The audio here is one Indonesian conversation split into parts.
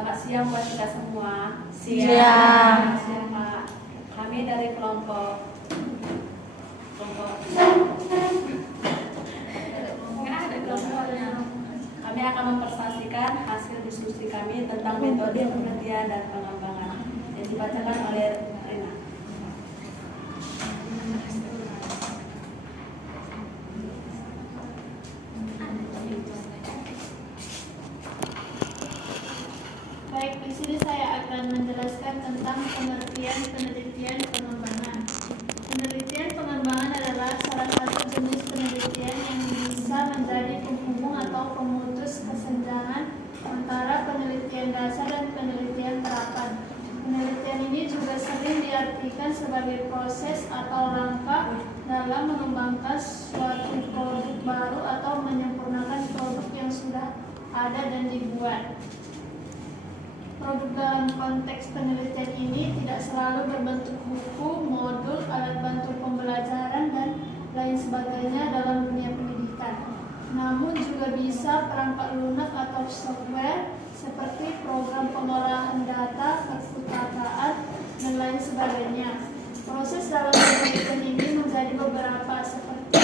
Selamat siang buat kita semua. Siang. Siang Pak. Kami dari kelompok kami akan mempresentasikan hasil diskusi kami tentang metode penelitian dan pengembangan yang dibacakan oleh Rina. Baik, di sini saya akan menjelaskan tentang pengertian penelitian pengembangan. Penelitian pengembangan adalah salah satu jenis penelitian yang bisa menjadi penghubung atau pemutus kesenjangan antara penelitian dasar dan penelitian terapan. Penelitian ini juga sering diartikan sebagai proses atau langkah dalam mengembangkan suatu produk baru atau menyempurnakan produk yang sudah ada dan dibuat. Produk dalam konteks penelitian ini tidak selalu berbentuk buku, modul, alat bantu pembelajaran, dan lain sebagainya dalam dunia pendidikan. Namun juga bisa perangkat lunak atau software seperti program pengolahan data, perpustakaan, dan lain sebagainya. Proses dalam penelitian ini menjadi beberapa seperti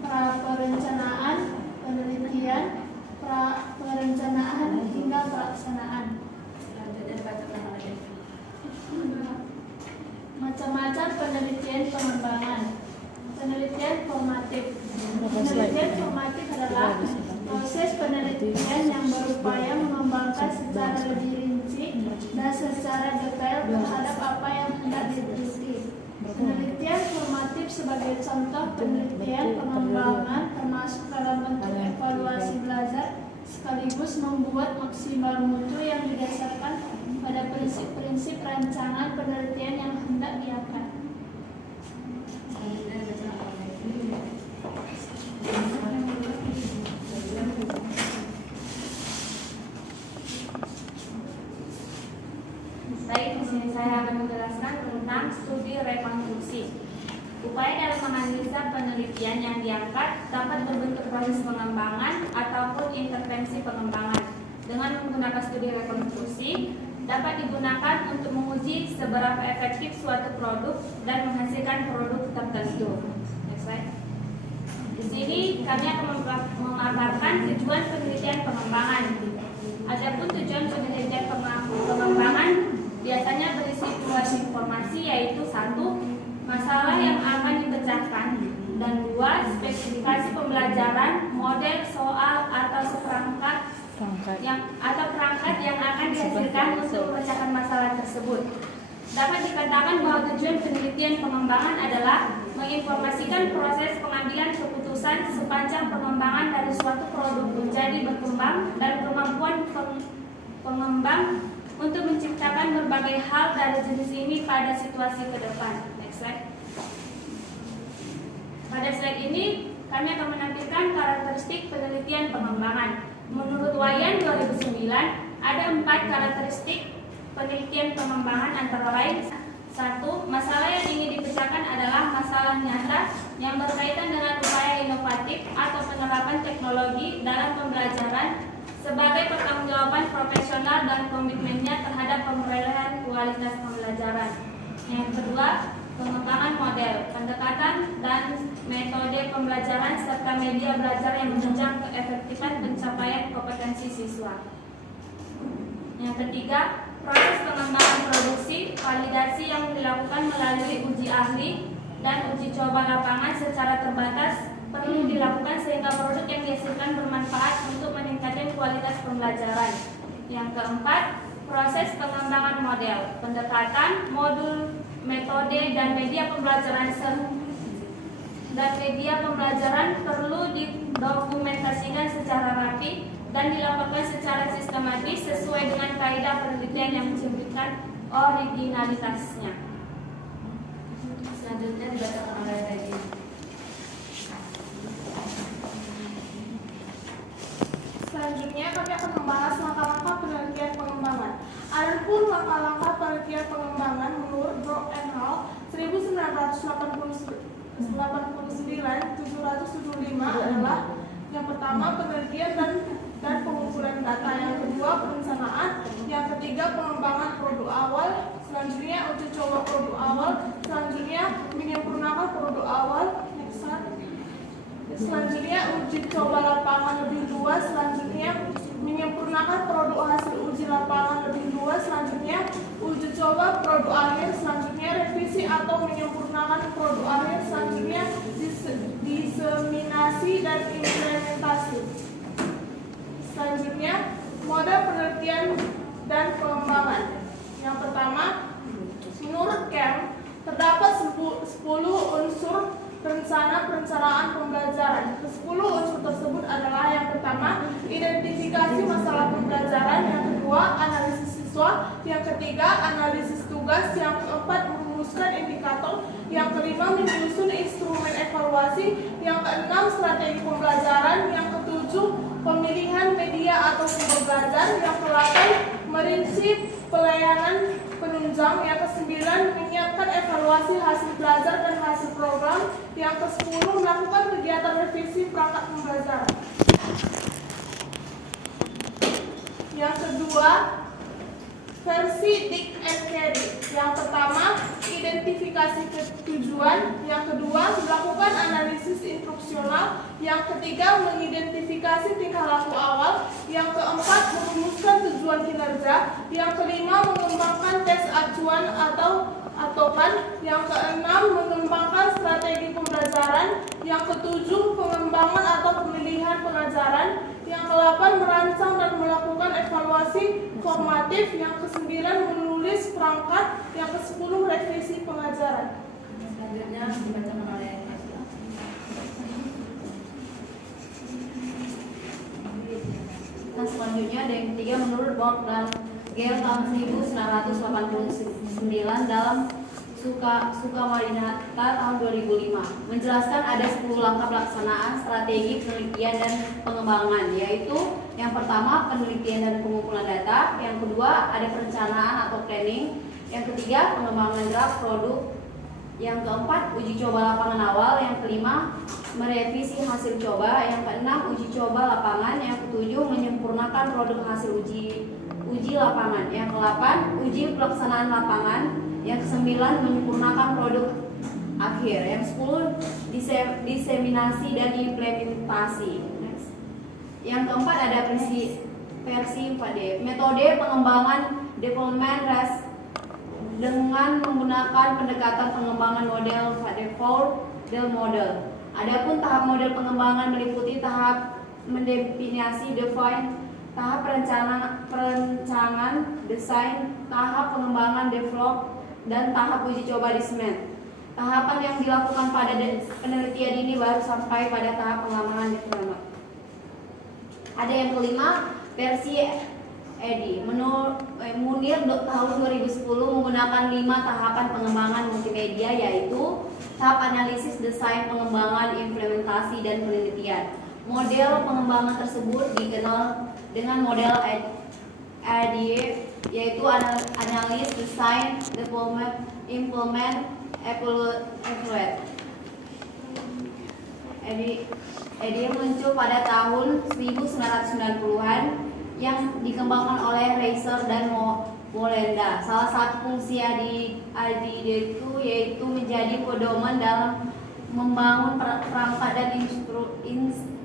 perencanaan, penelitian, perencanaan hingga pelaksanaan. Macam-macam penelitian pengembangan. Penelitian formatif. Penelitian formatif adalah proses penelitian yang berupaya mengembangkan secara lebih rinci dan secara detail terhadap apa yang hendak diteliti. Penelitian formatif sebagai contoh penelitian pengembangan termasuk dalam bentuk evaluasi belajar sekaligus membuat maksimal mutu yang didasarkan pada prinsip-prinsip rancangan penelitian yang hendak diangkat. Baik, di sini saya akan menjelaskan tentang studi rekonstruksi. Upaya dalam menganalisa penelitian yang diangkat dapat berbentuk proses pengembangan ataupun intervensi pengembangan. Dengan menggunakan studi rekonstruksi dapat digunakan untuk menguji seberapa efektif suatu produk dan menghasilkan produk tertentu. Next slide. Di sini kami akan memaparkan tujuan penelitian pengembangan. Adapun tujuan penelitian pengembangan biasanya berisi dua informasi, yaitu satu, masalah yang akan dipecahkan, dan dua, spesifikasi pembelajaran, model, soal atau perangkat yang akan dihasilkan untuk memecahkan masalah tersebut. Dapat dikatakan bahwa tujuan penelitian pengembangan adalah menginformasikan proses pengambilan keputusan sepanjang pengembangan dari suatu produk menjadi berkembang dan kemampuan pengembang untuk menciptakan berbagai hal dari jenis ini pada situasi ke depan. Next slide. Pada slide ini kami akan menampilkan karakteristik penelitian pengembangan. Menurut Wayan 2009, ada 4 karakteristik penelitian pengembangan, antara lain: 1. Masalah yang ingin dipecahkan adalah masalah nyata yang berkaitan dengan upaya inovatif atau penerapan teknologi dalam pembelajaran sebagai pertanggungjawaban profesional dan komitmennya terhadap pemerolehan kualitas pembelajaran. Yang kedua, pengembangan model, pendekatan dan metode pembelajaran serta media belajar yang menunjang keefektifan pencapaian kompetensi siswa. Yang ketiga, proses pengembangan produksi, validasi yang dilakukan melalui uji ahli dan uji coba lapangan secara terbatas perlu dilakukan sehingga produk yang dihasilkan bermanfaat untuk meningkatkan kualitas pembelajaran. Yang keempat, proses pengembangan model, pendekatan, modul, metode dan media pembelajaran perlu didokumentasikan secara rapi dan dilakukan secara sistematis sesuai dengan kaidah penelitian yang mencerminkan originalitasnya. Selanjutnya dibacakan oleh Regi. Selanjutnya kami akan membahas langkah-langkah penelitian pengembangan. Adapun langkah-langkah penelitian pengembangan menurut Brock and Hall 1989-775 adalah: yang pertama, penelitian dan pengumpulan data; yang kedua, perencanaan; coba produk awal. Selanjutnya menyempurnakan produk awal. Next slide. Selanjutnya uji coba lapangan lebih luas. Selanjutnya menyempurnakan produk hasil uji lapangan lebih luas. Selanjutnya uji coba produk akhir. Selanjutnya revisi atau menyempurnakan produk akhir. Selanjutnya diseminasi dan implementasi. Selanjutnya model penelitian dan pengembangan. Yang pertama, menurut Kemp terdapat 10 unsur perencanaan pembelajaran. Ke-10 unsur tersebut adalah: yang pertama, identifikasi masalah pembelajaran; yang kedua, analisis siswa; yang ketiga, analisis tugas; yang keempat, merumuskan indikator; yang kelima, menyusun instrumen evaluasi; yang keenam, strategi pembelajaran; yang ketujuh, pemilihan media atau sumber belajar; yang ke-8, merinci pelayanan penunjang; yang ke-9, menyiapkan evaluasi hasil belajar dan hasil program; yang ke-10, melakukan kegiatan revisi perangkat pembelajaran. Yang kedua, versi Dick and Carey. Yang pertama, identifikasi tujuan; yang kedua, melakukan analisis instruksional; yang ketiga, mengidentifikasi tingkah laku awal; yang keempat, merumuskan tujuan kinerja; yang kelima, mengembangkan tes acuan atau atokan; yang keenam, mengembangkan strategi pembelajaran; yang ketujuh, pengembangan atau pemilihan pengajaran; yang ke-8, merancang dan melakukan evaluasi formatif; yang ke-9, menulis perangkat; yang ke-10, revisi pengajaran. Selanjutnya dibacakan oleh Nah, selanjutnya ada yang ketiga, menurut Borg dan Gale tahun 1989 dalam Sukamadinata tahun 2005 menjelaskan ada 10 langkah pelaksanaan strategi penelitian dan pengembangan, yaitu yang pertama, penelitian dan pengumpulan data; yang kedua, ada perencanaan atau planning; yang ketiga, pengembangan draft produk; yang keempat, uji coba lapangan awal; yang kelima, merevisi hasil coba; yang keenam, uji coba lapangan; yang ketujuh, menyempurnakan produk hasil uji lapangan; yang ke-8, uji pelaksanaan lapangan; yang ke-9, menyempurnakan produk akhir; yang 10, diseminasi dan implementasi. Next. Yang keempat ada versi 4D, metode pengembangan development REST dengan menggunakan pendekatan pengembangan model default del model. Adapun tahap model pengembangan meliputi tahap mendefinisi define, tahap perencanaan desain, tahap pengembangan develop, dan tahap uji coba development. Tahapan yang dilakukan pada penelitian ini baru sampai pada tahap pengembangan development. Ada yang kelima, versi Edi. Munir tahun 2010 menggunakan 5 tahapan pengembangan multimedia, yaitu tahap analisis, desain, pengembangan, implementasi, dan penelitian. Model pengembangan tersebut dikenal dengan model ADE, yaitu analis, desain, development, implement, evaluate. ADE muncul pada tahun 1990-an yang dikembangkan oleh Reiser dan Molenda. Salah satu fungsi ADE itu yaitu menjadi pedoman dalam membangun perangkat dan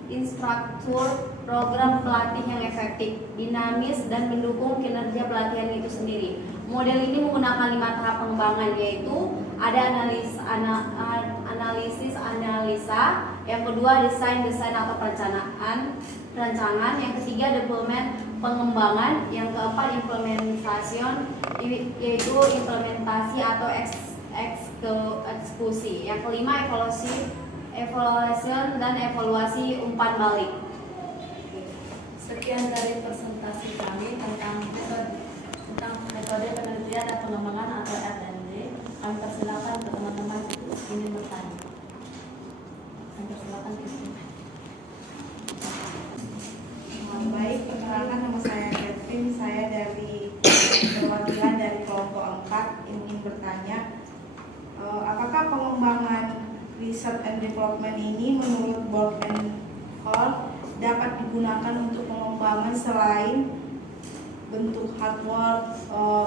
instruktur program pelatih yang efektif, dinamis, dan mendukung kinerja pelatihan itu sendiri. Model ini menggunakan 5 tahap pengembangan, yaitu ada analisis analisa, yang kedua desain atau perencanaan, yang ketiga development pengembangan, yang keempat implementation, yaitu implementasi atau eksekusi, yang kelima evaluation dan evaluasi umpan balik. Sekian dari presentasi kami tentang metode penelitian dan pengembangan atau R&D. Kami persilakan ke teman-teman ini bertanya. Kami persilakan ke sini. Baik, perkenalkan nama saya Kevin. Saya dari perwakilan dari kelompok 4 ingin bertanya, apakah pengembangan research and development ini menurut Borg and Gale dapat digunakan untuk pengembangan selain bentuk hardware,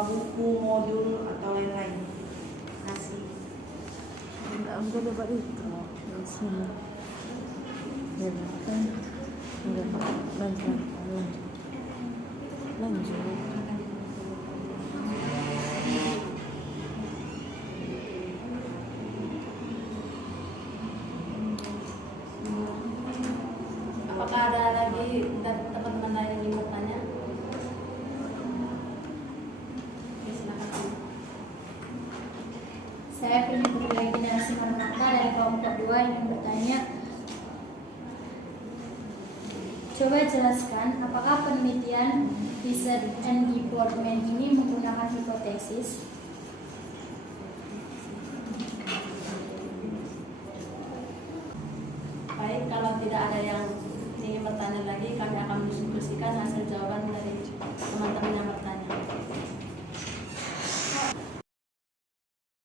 buku, modul, atau lain-lain? Enggak dapat itu di sini. Ya kan. Enggak lanjut. Apakah ada lagi dari teman-teman lain yang ingin bertanya? Oke, silakan. Saya Fini Putri Generasi Marmata dari kelompok 2 yang bertanya, coba jelaskan apakah penelitian research and development ini menggunakan hipotesis? Baik, kalau tidak ada yang ingin bertanya lagi, kami akan mendiskusikan hasil jawaban dari teman-teman yang bertanya.